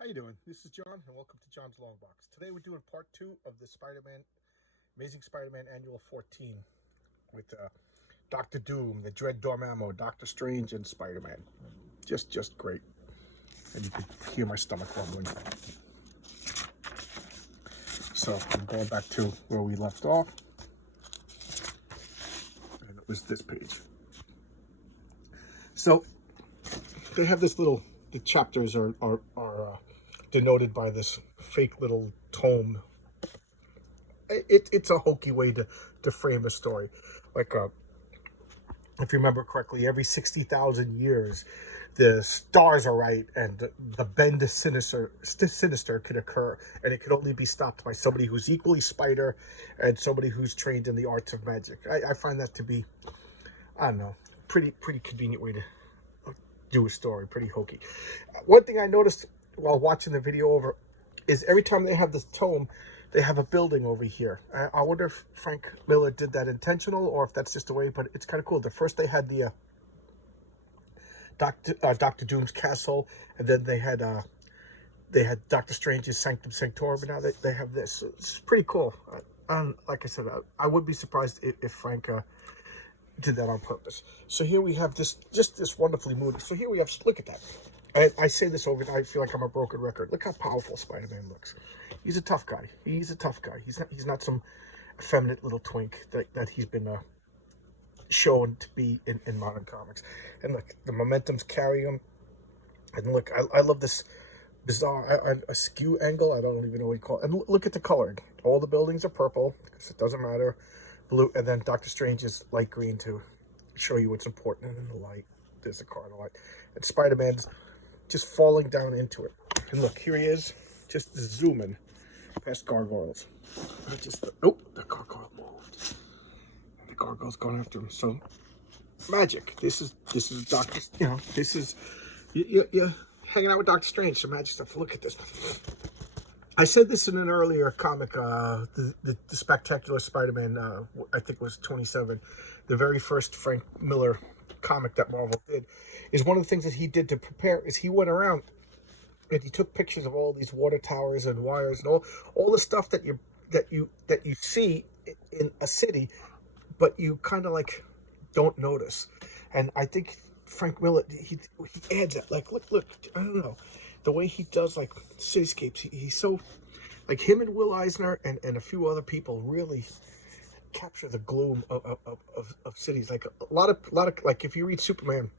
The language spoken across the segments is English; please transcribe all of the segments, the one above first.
How you doing? This is John, and welcome to John's Long Box. Today we're doing part 2 of the Amazing Spider-Man Annual 14 with Doctor Doom, the Dread Dormammu, Doctor Strange, and Spider-Man. Just great. And you can hear my stomach rumbling. So I'm going back to where we left off, and it was this page. So they have this little. The chapters are denoted by this fake little tome. It's a hokey way to frame a story. Like, if you remember correctly, every 60,000 years, the stars are right, and the bend of sinister could occur, and it could only be stopped by somebody who's equally spider and somebody who's trained in the arts of magic. I find that to be, I don't know, pretty convenient way to do a story, pretty hokey. One thing I noticed while watching the video over is every time they have this tome, they have a building over here. I wonder if Frank Miller did that intentional or if that's just a way, but it's kind of cool. The first they had the Doctor Doom's castle, and then they had Doctor Strange's Sanctum Sanctorum, but now they have this. It's pretty cool. Like I said, I would be surprised if Frank did that on purpose. So here we have this wonderfully moody. So here we have, look at that. I say this over, I feel like I'm a broken record. Look how powerful Spider-Man looks. He's a tough guy. He's a tough guy. He's not some effeminate little twink that he's been shown to be in modern comics. And look, the momentum's carrying him. And look, I love this bizarre a skew angle. I don't even know what you call it. And look at the coloring. All the buildings are purple because it doesn't matter. Blue, and then Doctor Strange is light green to show you what's important. And then the light, there's a car in the light. And Spider-Man's just falling down into it. And look, here he is, just zooming past gargoyles. The gargoyle moved. And the gargoyle's going after him. So, magic. This is Doctor, this is, you're hanging out with Doctor Strange, so magic stuff. Look at this. I said this in an earlier comic, the Spectacular Spider-Man, I think it was 27, the very first Frank Miller comic that Marvel did, is one of the things that he did to prepare is he went around and he took pictures of all these water towers and wires and all the stuff that you see in a city, but you kind of like don't notice. And I think Frank Miller, he adds that, like, look, I don't know, the way he does like cityscapes, he's so, like, him and Will Eisner and a few other people really capture the gloom of cities. Like a lot of like, if you read Superman,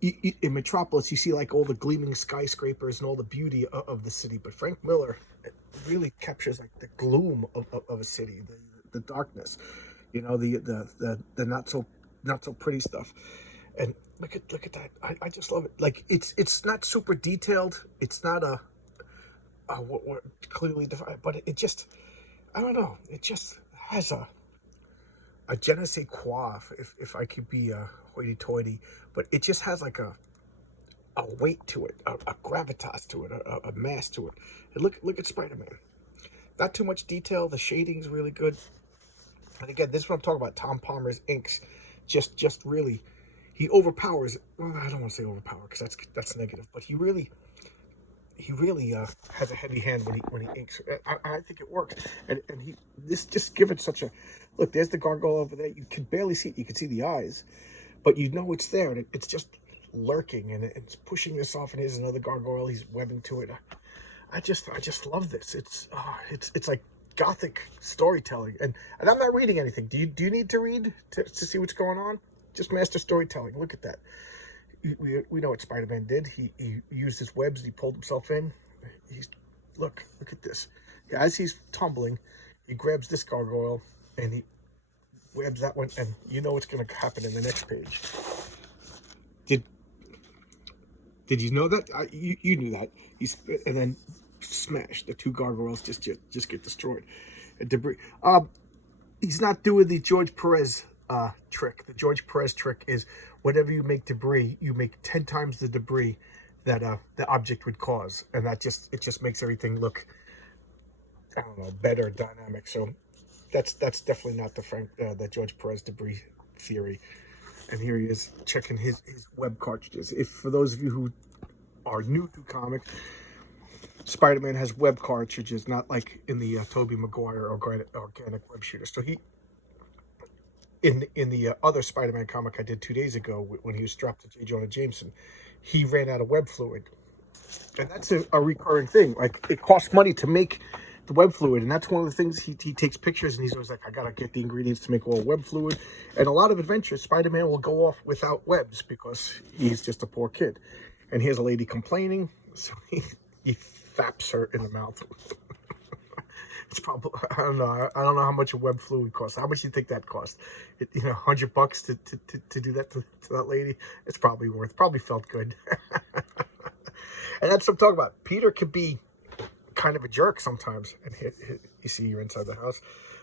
in Metropolis, you see like all the gleaming skyscrapers and all the beauty of the city. But Frank Miller really captures like the gloom of a city, the darkness, the not so pretty stuff. And look at that. I just love it. Like it's not super detailed. It's not what clearly defined, but it just, I don't know. It just has a je ne sais quoi, if I could be hoity-toity, but it just has like a weight to it, a gravitas to it, a mass to it. And look at Spider-Man. Not too much detail. The shading's really good. And again, this is what I'm talking about. Tom Palmer's inks, just really, he overpowers. Well, I don't want to say overpower because that's negative, but he really has a heavy hand when he inks. I think it works, and this just give it such a look. There's the gargoyle over there. You can barely see it. You can see the eyes, but you know it's there, and it's just lurking, and it's pushing this off. And here's another gargoyle. He's webbing to it. I just love this. It's like gothic storytelling, and I'm not reading anything. Do you need to read to see what's going on? Just master storytelling. Look at that. We know what Spider-Man did. He used his webs. He pulled himself in. Look at this. As he's tumbling, he grabs this gargoyle and he webs that one, and you know what's going to happen in the next page. Did you know that? You knew that. And then smash. The two gargoyles just get destroyed. And debris. He's not doing the George Perez trick. The George Perez trick is whenever you make debris, you make 10 times the debris that the object would cause, and it just makes everything look, I don't know, better, dynamic. So that's definitely not the George Perez debris theory. And here he is checking his web cartridges. If for those of you who are new to comics, Spider-Man has web cartridges, not like in the Tobey Maguire organic web shooter. So he, in the other Spider-Man comic I did 2 days ago, when he was strapped to J. Jonah Jameson, he ran out of web fluid. And that's a recurring thing. Like, it costs money to make the web fluid, and that's one of the things he takes pictures, and he's always like, I gotta get the ingredients to make all web fluid. And a lot of adventures, Spider-Man will go off without webs because he's just a poor kid. And here's a lady complaining, so he faps her in the mouth. It's probably, I don't know how much a web fluid costs. How much do you think that cost? $100 to do that to that lady. It's probably probably felt good. And that's what I'm talking about. Peter could be kind of a jerk sometimes. And you see, you're inside the house.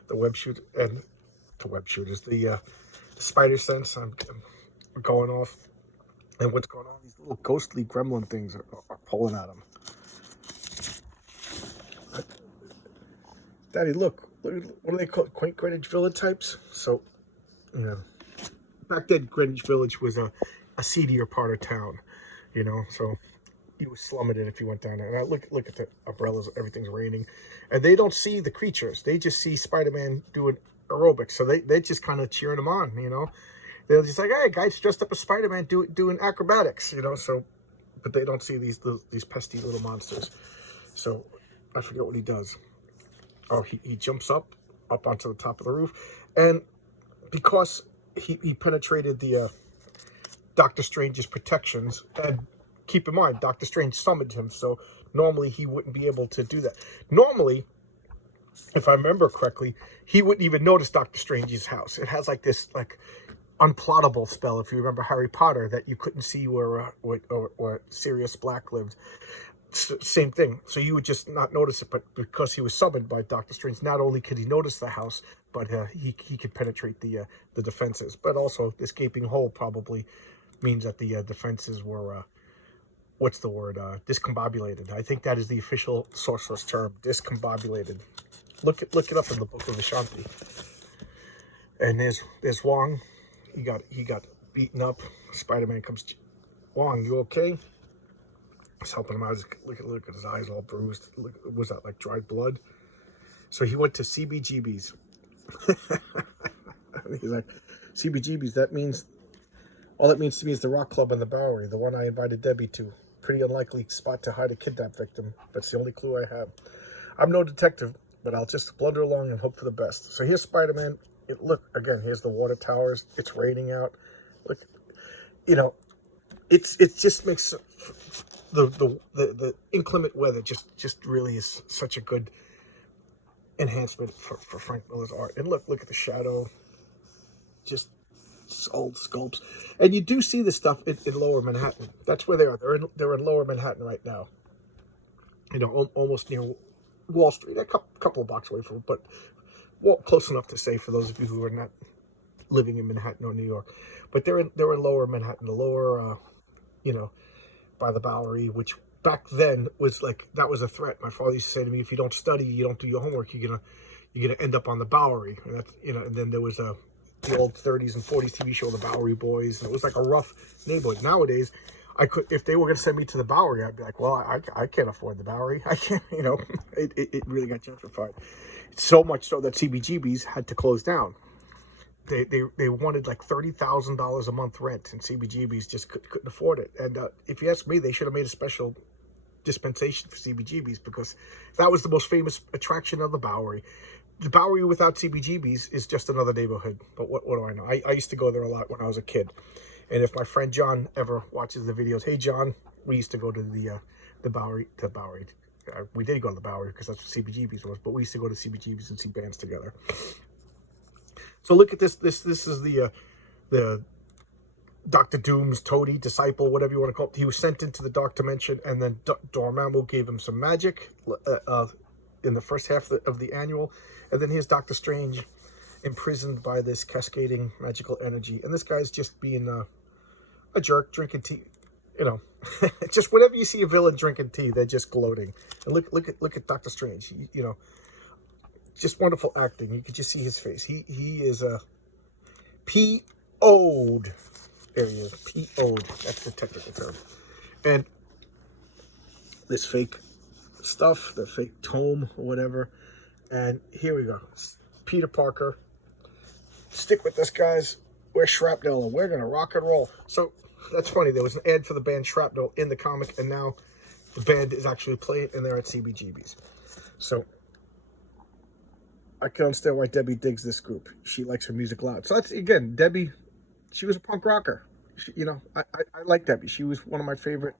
The web shoot and the web shooters, the spider sense. I'm going off, and what's going on? These little ghostly gremlin things are pulling at him. Daddy, look, what do they call it? Quaint Greenwich Village types? So, back then Greenwich Village was a seedier part of town, so you was slumming it if you went down there. And look at the umbrellas, everything's raining. And they don't see the creatures. They just see Spider-Man doing aerobics. So they're just kind of cheering him on, They're just like, hey, guys dressed up as Spider-Man doing acrobatics, so, but they don't see these pesky little monsters. So I forget what he does. Oh, he jumps up onto the top of the roof. And because he penetrated the Doctor Strange's protections, and keep in mind, Doctor Strange summoned him, so normally he wouldn't be able to do that. Normally, if I remember correctly, he wouldn't even notice Doctor Strange's house. It has like this unplottable spell, if you remember Harry Potter, that you couldn't see where Sirius Black lived. Same thing. So you would just not notice it, but because he was summoned by Doctor Strange, not only could he notice the house, but he could penetrate the defenses. But also, this gaping hole probably means that the defenses were, what's the word? Discombobulated. I think that is the official sorcerer's term, discombobulated. Look it up in the Book of Ashanti. And there's Wong. He got beaten up. Spider-Man comes. Wong, you okay? He's helping him out. Look at his eyes all bruised. Was that like dried blood? So he went to CBGBs. He's like, CBGBs, all that means to me is the Rock Club and the Bowery, the one I invited Debbie to. Pretty unlikely spot to hide a kidnap victim. That's the only clue I have. I'm no detective, but I'll just blunder along and hope for the best. So here's Spider-Man. Look, again, here's the water towers. It's raining out. Look, it just makes the inclement weather just really is such a good enhancement for Frank Miller's art. And look at the shadow, just old sculpts. And you do see this stuff in Lower Manhattan. That's where they are. They're in Lower Manhattan right now. Almost near Wall Street, a couple of blocks away from it, but close enough to say for those of you who are not living in Manhattan or New York. But they're in Lower Manhattan, the lower, by the Bowery, which back then was like, that was a threat. My father used to say to me, if you don't study, you don't do your homework, you're gonna end up on the Bowery. And that's, and then there was the old 30s and 40s TV show, The Bowery Boys, and it was like a rough neighborhood. Nowadays, I could, if they were going to send me to the Bowery, I'd be like, well, I can't afford the Bowery. I can't, it really got gentrified. So much so that CBGBs had to close down. They wanted like $30,000 a month rent, and CBGBs just couldn't afford it. And if you ask me, they should have made a special dispensation for CBGBs, because that was the most famous attraction of the Bowery. The Bowery without CBGBs is just another neighborhood. But what do I know? I used to go there a lot when I was a kid. And if my friend John ever watches the videos, hey John, we used to go to the Bowery. We did go to the Bowery because that's what CBGBs was, but we used to go to CBGBs and see bands together. So look at this. This is the Dr. Doom's toady, disciple, whatever you want to call it. He was sent into the dark dimension, and then Dormammu gave him some magic in the first half of the annual. And then here's Doctor Strange, imprisoned by this cascading magical energy. And this guy's just being a jerk, drinking tea. Just whenever you see a villain drinking tea, they're just gloating. And look at Doctor Strange. Just wonderful acting. You could just see his face. He is a P.O.'d. There he is. P.O.'d. That's the technical term. And this fake stuff, the fake tome or whatever. And here we go. Peter Parker. Stick with this, guys. We're Shrapnel, and we're going to rock and roll. So that's funny. There was an ad for the band Shrapnel in the comic, and now the band is actually playing, and they're at CBGBs. So I can understand why Debbie digs this group. She likes her music loud. So that's, again, Debbie, she was a punk rocker. She, you know, I like Debbie. She was one of my favorite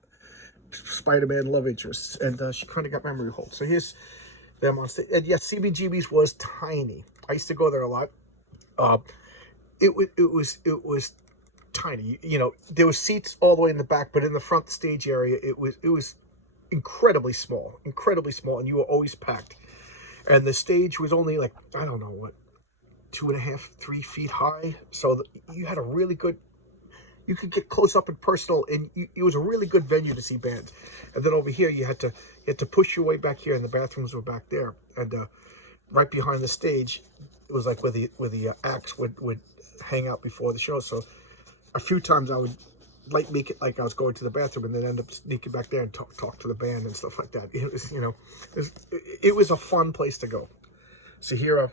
Spider-Man love interests, and she kind of got memory hold. So here's them on stage. And yes, CBGB's was tiny. I used to go there a lot. It was tiny. You know, there was seats all the way in the back, but in the front stage area, it was incredibly small, and you were always packed. And the stage was only like, I don't know what, 2.5, 3 feet high. So you had a really good, you could get close up and personal, and it was a really good venue to see bands. And then over here, you had to push your way back here, and the bathrooms were back there. And right behind the stage, it was like where the acts would hang out before the show. So a few times I would make it like I was going to the bathroom, and then end up sneaking back there and talk to the band and stuff like that. It was, you know, it was a fun place to go. So here,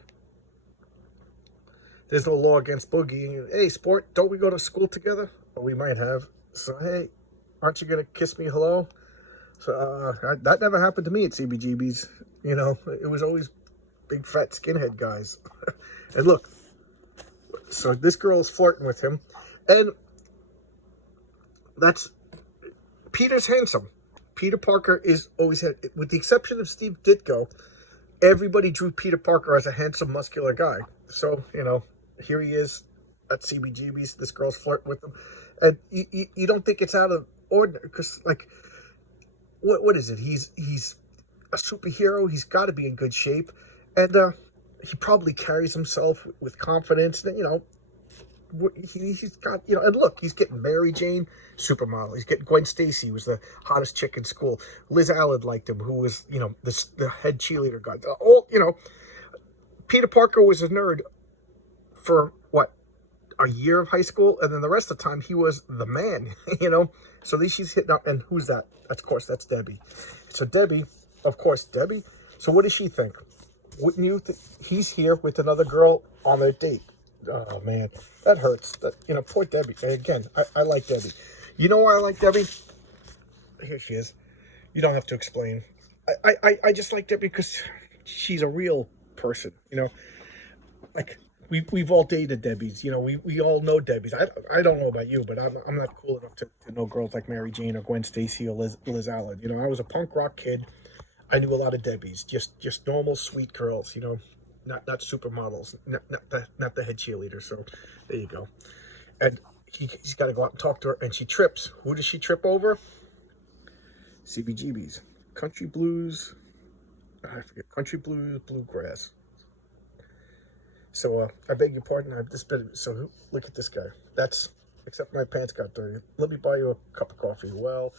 there's no law against boogie. Hey, sport, don't we go to school together? Well, we might have. So hey, aren't you gonna kiss me hello? So that never happened to me at CBGB's. You know, it was always big fat skinhead guys. And look, so this girl is flirting with him, and that's, Peter's handsome. Peter Parker is always had, with the exception of Steve Ditko, everybody drew Peter Parker as a handsome, muscular guy. So, you know, here he is at CBGB's. This girl's flirting with him, and you don't think it's out of ordinary, because, like, what is it? He's a superhero. He's got to be in good shape, and he probably carries himself with confidence. You know, he's got, you know, and look, he's getting Mary Jane, supermodel. He's getting Gwen Stacy, who was the hottest chick in school. Liz Allen liked him, who was, you know, the head cheerleader guy. All, you know, Peter Parker was a nerd for what, a year of high school, and then the rest of the time he was the man. You know, so at least she's hitting up. And who's that? Of course, that's Debbie. So Debbie, of course, Debbie. So what does she think? Wouldn't you think he's here with another girl on their date? Oh man, that hurts. That, you know, poor Debbie. And again, I like Debbie. You know why I like Debbie? Here she is. You don't have to explain. I just like Debbie because she's a real person. You know, like we've all dated Debbies. You know, we all know Debbies. I don't know about you, but I'm not cool enough to know girls like Mary Jane or Gwen Stacy or Liz Allen. You know, I was a punk rock kid. I knew a lot of Debbies, just normal sweet girls. You know. Not supermodels, not the head cheerleader. So there you go. And he's got to go out and talk to her, and she trips. Who does she trip over? CBGBs. Country blues. I forget. Country blues, bluegrass. So I beg your pardon. I've just been. So look at this guy. That's, except my pants got dirty. Let me buy you a cup of coffee. Well,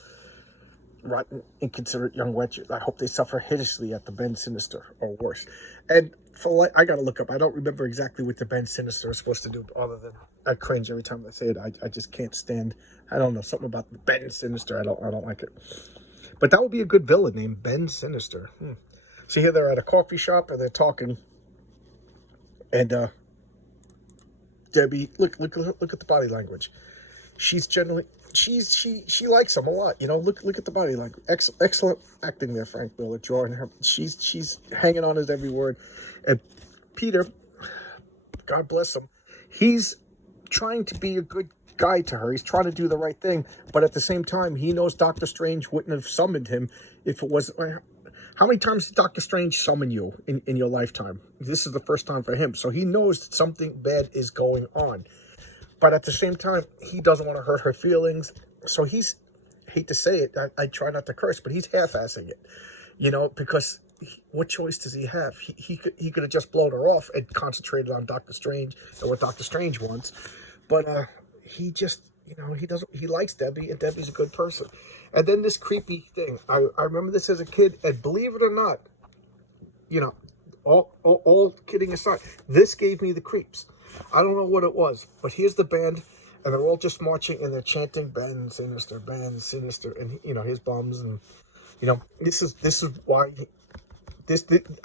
rotten, inconsiderate young wenches. I hope they suffer hideously at the Ben Sinister, or worse. And for I gotta look up. I don't remember exactly what the Ben Sinister is supposed to do, other than I cringe every time I say it. I just can't stand. I don't know, something about the Ben Sinister. I don't like it. But that would be a good villain name, Ben Sinister. So here they're at a coffee shop and they're talking, and Debbie, look at the body language. She's generally. She likes him a lot, you know. Look at the body language. Excellent acting there, Frank Miller, drawing her. She's hanging on his every word. And Peter, God bless him, he's trying to be a good guy to her. He's trying to do the right thing, but at the same time, he knows Doctor Strange wouldn't have summoned him if it was. How many times did Doctor Strange summon you in your lifetime? This is the first time for him, so he knows that something bad is going on. But at the same time, he doesn't want to hurt her feelings. So he's, hate to say it, I try not to curse, but he's half-assing it. You know, because what choice does he have? He could have just blown her off and concentrated on Doctor Strange and what Doctor Strange wants. But he just, you know, he likes Debbie, and Debbie's a good person. And then this creepy thing. I remember this as a kid, and believe it or not, you know, all kidding aside, this gave me the creeps. I don't know what it was, but here's the band, and they're all just marching, and they're chanting Ben Sinister, and, you know, his bums, and You know, this is why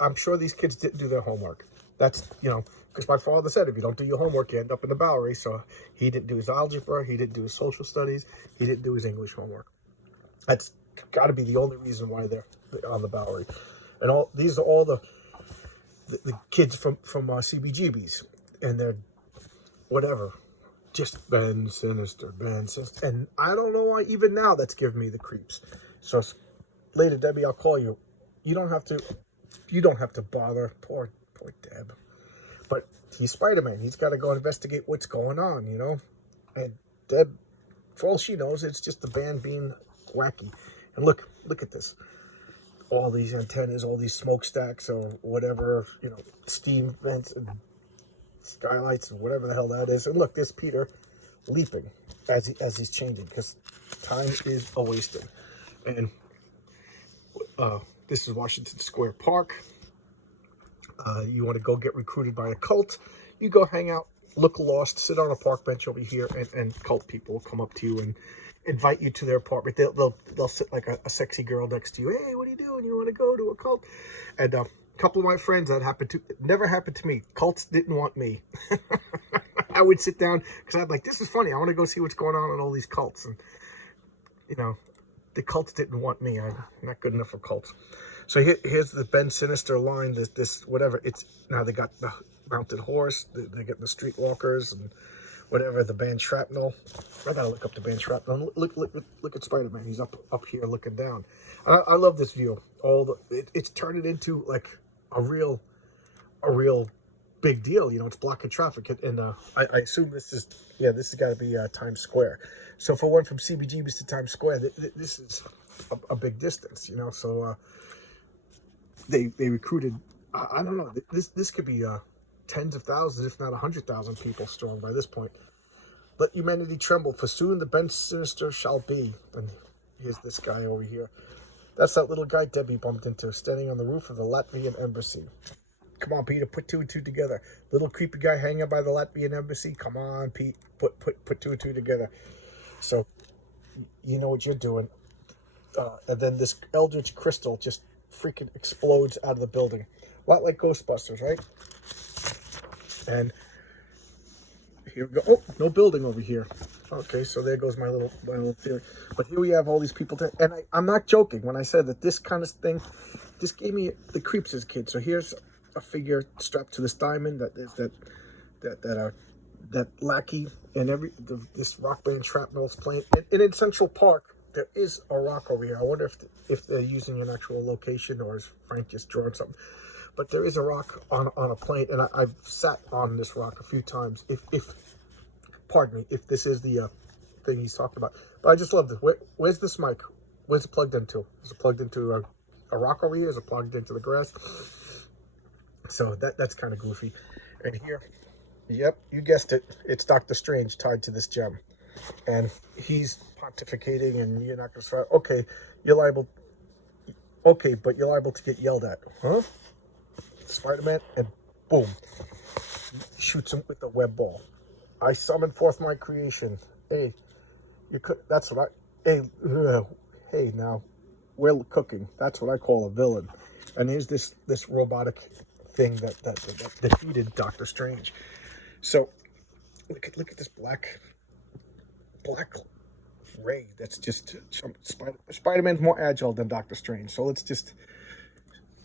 I'm sure these kids didn't do their homework. That's, you know, because my father said if you don't do your homework, you end up in the Bowery. So he didn't do his algebra, he didn't do his social studies, he didn't do his English homework. That's got to be the only reason why they're on the Bowery. And all these are all the kids from CBGBs, and they're whatever, just Ben Sinister, and I don't know why even now that's giving me the creeps. So later, Debbie, I'll call you. You don't have to bother poor Deb, but he's Spider-Man. He's got to go investigate what's going on, you know. And Deb, for all she knows, it's just the band being wacky. And look at this. All these antennas, all these smokestacks, or whatever, you know, steam vents and skylights and whatever the hell that is. And look, there's Peter leaping as he's changing, because time is a wasted. And this is Washington Square Park. You want to go get recruited by a cult, you go hang out, look lost, sit on a park bench over here, and cult people will come up to you and invite you to their apartment. They'll sit like a sexy girl next to you. Hey, what are you doing? You want to go to a cult? And a couple of my friends, that happened to, it never happened to me. Cults didn't want me. I would sit down because I'd like, this is funny. I want to go see what's going on in all these cults. And, you know, the cults didn't want me. I'm not good enough for cults. So here's the Ben Sinister line. This whatever. It's now they got the mounted horse. They get the streetwalkers and whatever. The band Shrapnel. I gotta look up the band Shrapnel. Look at Spider-Man. He's up here looking down. I love this view. It's turning into like a real big deal. You know, it's blocking traffic. And I assume this has got to be Times Square. So for one from CBGBs to Times Square, this is a big distance. You know, so. They recruited, I don't know, this could be tens of thousands, if not 100,000 people strong by this point. Let humanity tremble, for soon the Ben Sinister shall be. And here's this guy over here. That's that little guy Debbie bumped into, standing on the roof of the Latvian embassy. Come on, Peter, put two and two together. Little creepy guy hanging by the Latvian embassy. Come on, Pete, put two and two together. So, you know what you're doing. And then this eldritch crystal just freaking explodes out of the building, a lot like Ghostbusters, right? And here we go. Oh, no building over here. Okay, so there goes my little theory. But here we have all these people there, and I'm not joking when I said that this kind of thing, this gave me the creeps as a kid. So here's a figure strapped to this diamond that lackey, and this rock band Shrapnel is playing, and in Central Park. There is a rock over here. I wonder if they're using an actual location, or is Frank just drawing something. But there is a rock on a plane, and I've sat on this rock a few times. Pardon me, if this is the thing he's talking about. But I just love this. Where's this mic? Where's it plugged into? Is it plugged into a rock over here? Is it plugged into the grass? So that's kind of goofy. And here, yep, you guessed it. It's Doctor Strange tied to this gem. And he's pontificating, and you're not going to start. Okay, you're liable. Okay, but you're liable to get yelled at, huh? Spider-Man, and boom, shoots him with the web ball. I summon forth my creation. Hey, you could. That's what I. Hey, now we're cooking. That's what I call a villain. And here's this robotic thing that defeated Doctor Strange. So look at this black ray that's just Spider-Man's more agile than Doctor Strange, so let's just,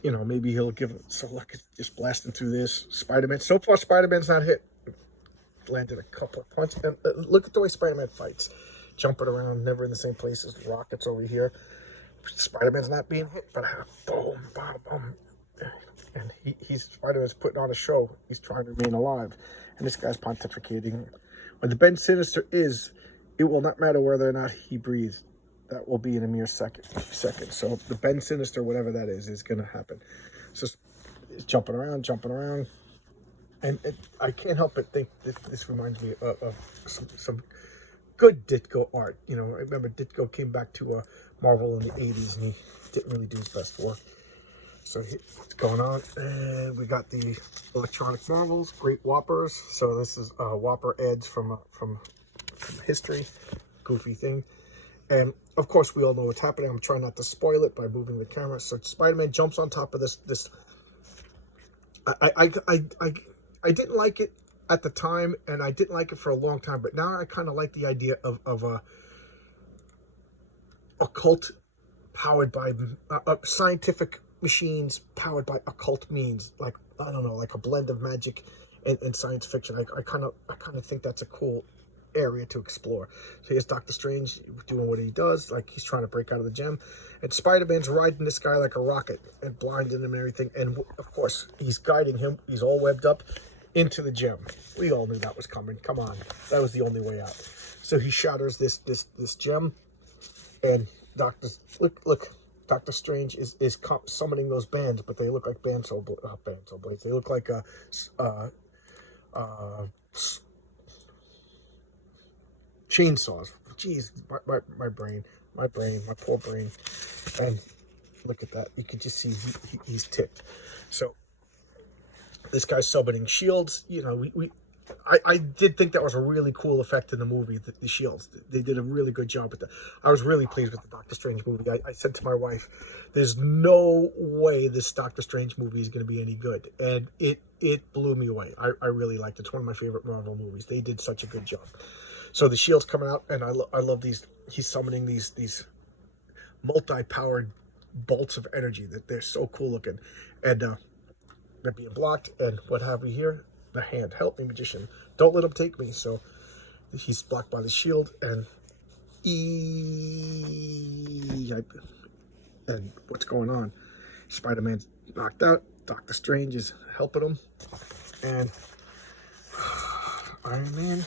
you know, maybe he'll give it. So look, it's just blasting through this. Spider-Man, so far Spider-Man's not hit. Landed a couple of punches, and look at the way Spider-Man fights, jumping around, never in the same places. Rockets over here. Spider-Man's not being hit, but boom, boom, boom. And Spider-Man's putting on a show. He's trying to remain alive, and this guy's pontificating. When the Ben Sinister is, it will not matter whether or not he breathes. That will be in a mere second. So the Ben Sinister, whatever that is going to happen. So it's jumping around. And I can't help but think this reminds me of some good Ditko art. You know, I remember Ditko came back to Marvel in the 80s, and he didn't really do his best work. So what's going on? And we got the electronic marvels, Great Whoppers. So this is Whopper Eds from history, goofy thing. And of course, we all know what's happening. I'm trying not to spoil it by moving the camera. So Spider-Man jumps on top of this. I didn't like it at the time, and I didn't like it for a long time. But now I kind of like the idea of a cult powered by scientific machines powered by occult means. Like, I don't know, like a blend of magic and science fiction. I kind of think that's a cool area to explore. So here's Doctor Strange doing what he does, like he's trying to break out of the gem, and Spider-Man's riding this guy like a rocket and blinding him and everything, and of course he's guiding him. He's all webbed up into the gem. We all knew that was coming. Come on, that was the only way out. So he shatters this gem, and look, Doctor Strange is summoning those bands, but they look like bandsaw blades. They look like chainsaws. Jeez, my brain, my poor brain. And look at that. You can just see he's ticked. So this guy's summoning shields. You know, I did think that was a really cool effect in the movie, the shields. They did a really good job with that. I was really pleased with the Doctor Strange movie. I said to my wife, there's no way this Doctor Strange movie is going to be any good. And it blew me away. I really liked it. It's one of my favorite Marvel movies. They did such a good job. So the shield's coming out, and I love these. He's summoning these multi-powered bolts of energy that they're so cool looking. And they're being blocked. And what have we here? The hand. Help me, magician. Don't let him take me. So he's blocked by the shield, and and what's going on? Spider-Man's knocked out. Doctor Strange is helping him, and Iron Man.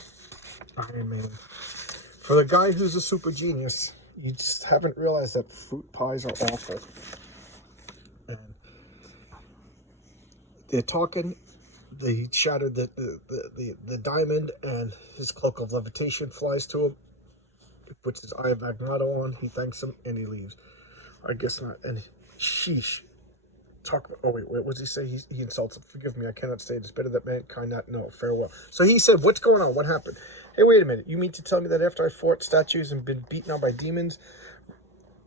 For the guy who's a super genius, you just haven't realized that fruit pies are awful. And they're talking. They shattered the diamond, and his cloak of levitation flies to him. He puts his eye of Magneto on. He thanks him, and he leaves. I guess not. And sheesh. Oh wait, what does he say? He insults him. Forgive me, I cannot say it is better that mankind not know. Farewell. So he said, what's going on? What happened? Hey, wait a minute. You mean to tell me that after I fought statues and been beaten out by demons,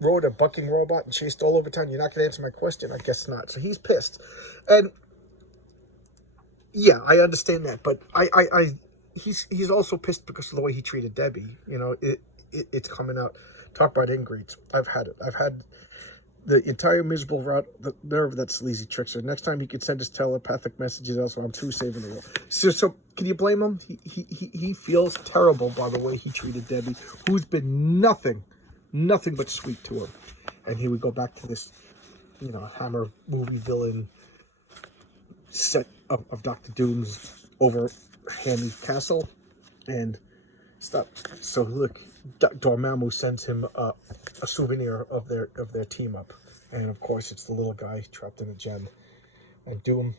rode a bucking robot and chased all over town, you're not going to answer my question? I guess not. So he's pissed. And yeah, I understand that, but he's also pissed because of the way he treated Debbie. You know, it's coming out. Talk about ingreeds. I've had it. I've had the entire miserable route, the nerve of that sleazy trickster. Next time he could send his telepathic messages out, so I'm through saving the world. So can you blame him? He feels terrible by the way he treated Debbie, who's been nothing but sweet to him. And here we go back to this, you know, Hammer movie villain set of Doctor Doom's overhanded castle, and stop. So look, Dormammu sends him a souvenir of their team up, and of course it's the little guy trapped in a gem. And Doom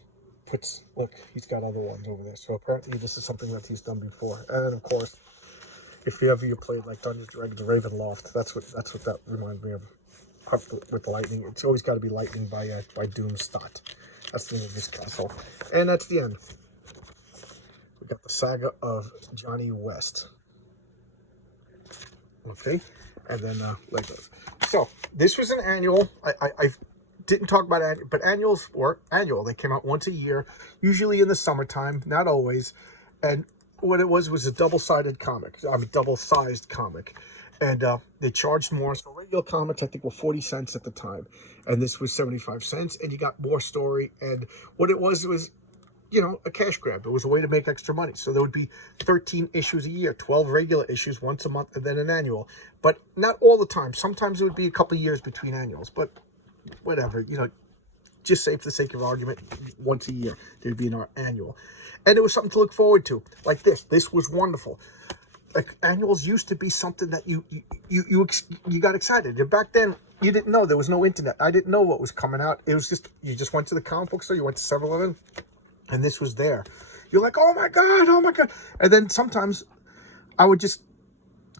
look, he's got other ones over there. So apparently this is something that he's done before. And then of course, if you played like Dungeons & Dragons Ravenloft, that's what that reminds me of with lightning. It's always got to be lightning by Doom's Stott. That's the name of this castle, and that's the end. We got the saga of Johnny West. Okay, and then Legos. So this was an annual. I didn't talk about it, but annuals were annual. They came out once a year, usually in the summertime, not always. And what it was a double-sided comic. I mean, double-sized comic. And they charged more. So regular comics, I think, were 40 cents at the time. And this was 75 cents. And you got more story. And what it was, you know, a cash grab. It was a way to make extra money. So there would be 13 issues a year, 12 regular issues once a month, and then an annual. But not all the time. Sometimes it would be a couple of years between annuals. But whatever, you know, just say for the sake of argument, once a year, there'd be an annual. And it was something to look forward to. Like this. This was wonderful. Like, annuals used to be something that you got excited. And back then, you didn't know. There was no internet. I didn't know what was coming out. It was just, you just went to the comic book store, you went to 7-Eleven, and this was there. You're like, oh my God. And then sometimes I would just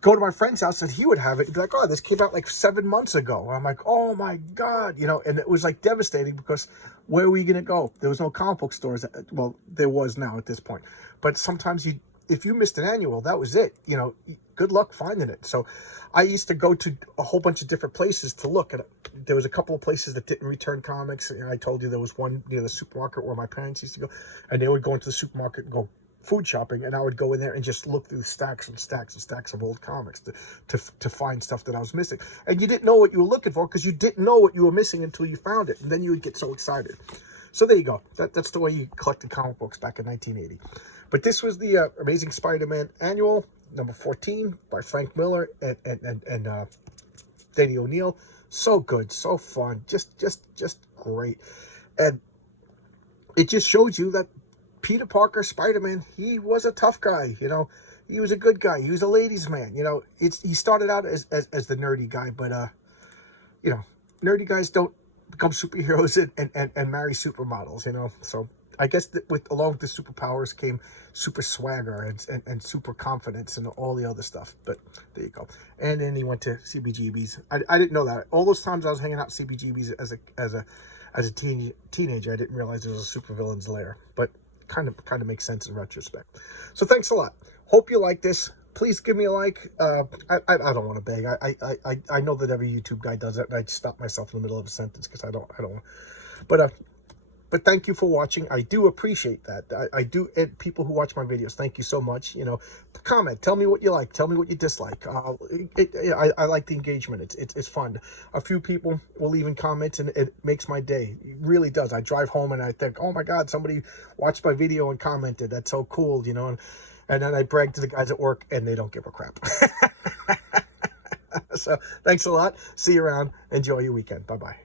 go to my friend's house and he would have it. He'd be like, oh, this came out like 7 months ago. And I'm like, oh my God. You know, and it was like devastating because where were you going to go? There was no comic book stores. Well, there was now at this point. But sometimes if you missed an annual, that was it. You know, good luck finding it. So I used to go to a whole bunch of different places to look. And there was a couple of places that didn't return comics. And I told you there was one near the supermarket where my parents used to go. And they would go into the supermarket and go food shopping. And I would go in there and just look through stacks and stacks and stacks of old comics to find stuff that I was missing. And you didn't know what you were looking for because you didn't know what you were missing until you found it. And then you would get so excited. So there you go. That's the way you collected comic books back in 1980. But this was the Amazing Spider-Man Annual, number 14, by Frank Miller and Danny O'Neill. So good, so fun, just great. And it just shows you that Peter Parker, Spider-Man, he was a tough guy, you know. He was a good guy. He was a ladies' man, you know. He started out as the nerdy guy, but, you know, nerdy guys don't become superheroes and marry supermodels, you know. So I guess that along with the superpowers came super swagger and super confidence and all the other stuff. But there you go. And then he went to CBGBs. I didn't know that. All those times I was hanging out at CBGBs as a teenager, I didn't realize it was a supervillain's lair. But kind of makes sense in retrospect. So thanks a lot. Hope you like this. Please give me a like. I don't want to beg. I know that every YouTube guy does it, and I stop myself in the middle of a sentence because I don't want. But thank you for watching. I do appreciate that. I do. And people who watch my videos, thank you so much. You know, comment. Tell me what you like. Tell me what you dislike. I like the engagement. It's fun. A few people will even comment, and it makes my day. It really does. I drive home and I think, oh my God, somebody watched my video and commented. That's so cool, you know. And then I brag to the guys at work, and they don't give a crap. So thanks a lot. See you around. Enjoy your weekend. Bye-bye.